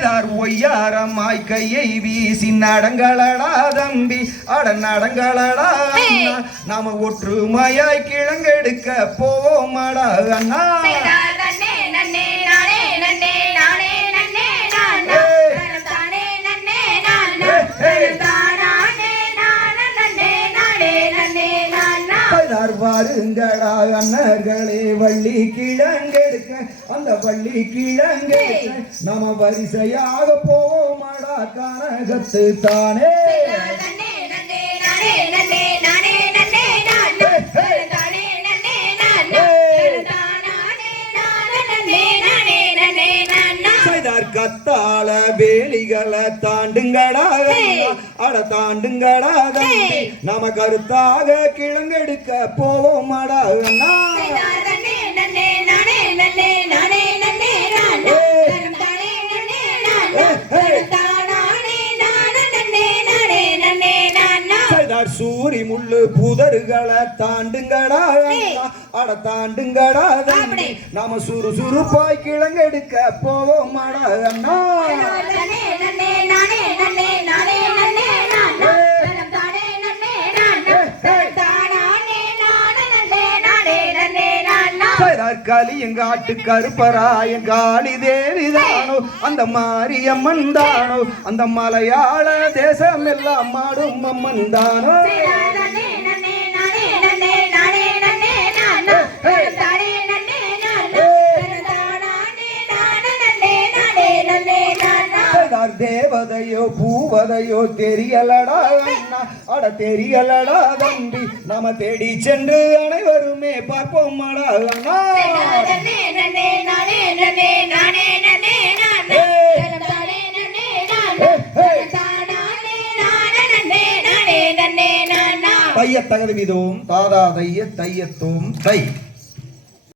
செய்தார் ஒய்யாரமாய் கையை வீசி நடங்களடா தம்பி அட நடங்களடா அண்ணா நாம ஒற்றுமையாய் கிழங்கெடுக்க போவோமாடா அண்ணா வாருங்களா அண்ணர்களே வள்ளி கிழங்கெடுக்க அந்த வள்ளி கிழங்கெடுக்க நம்ம வரிசையாக போவோமாடா கனகத்து தானே கத்தாள வேலிகளை தாண்டுங்கடா அட தாண்டுங்கடா நாம கருத்தாக கிழங்கெடுக்க போவோமாடா அண்ணா சூரி முள்ளு புதறுகளை தாண்டுங்கடா அட தாண்டுங்கடா நாம சுறுசுறுப்பாய் கிழங்கெடுக்க போவோமாடா அண்ணா கலியங்காட்டு கருப்பராய காளி தேவிதானோ அந்த மாரியம்மன் தானோ அந்த மலையாள தேசம் எல்லாம் மாடும் அம்மன் தானோ தேவதையோ பூவதையோ தெரியலடா அண்ணா அட தெரியலடா தம்பி நாம தேடி சென்று அனைவருமே பார்ப்போமாடா அண்ணா தைய தகது விதோம் தாதா தைய தையத்தோம் தை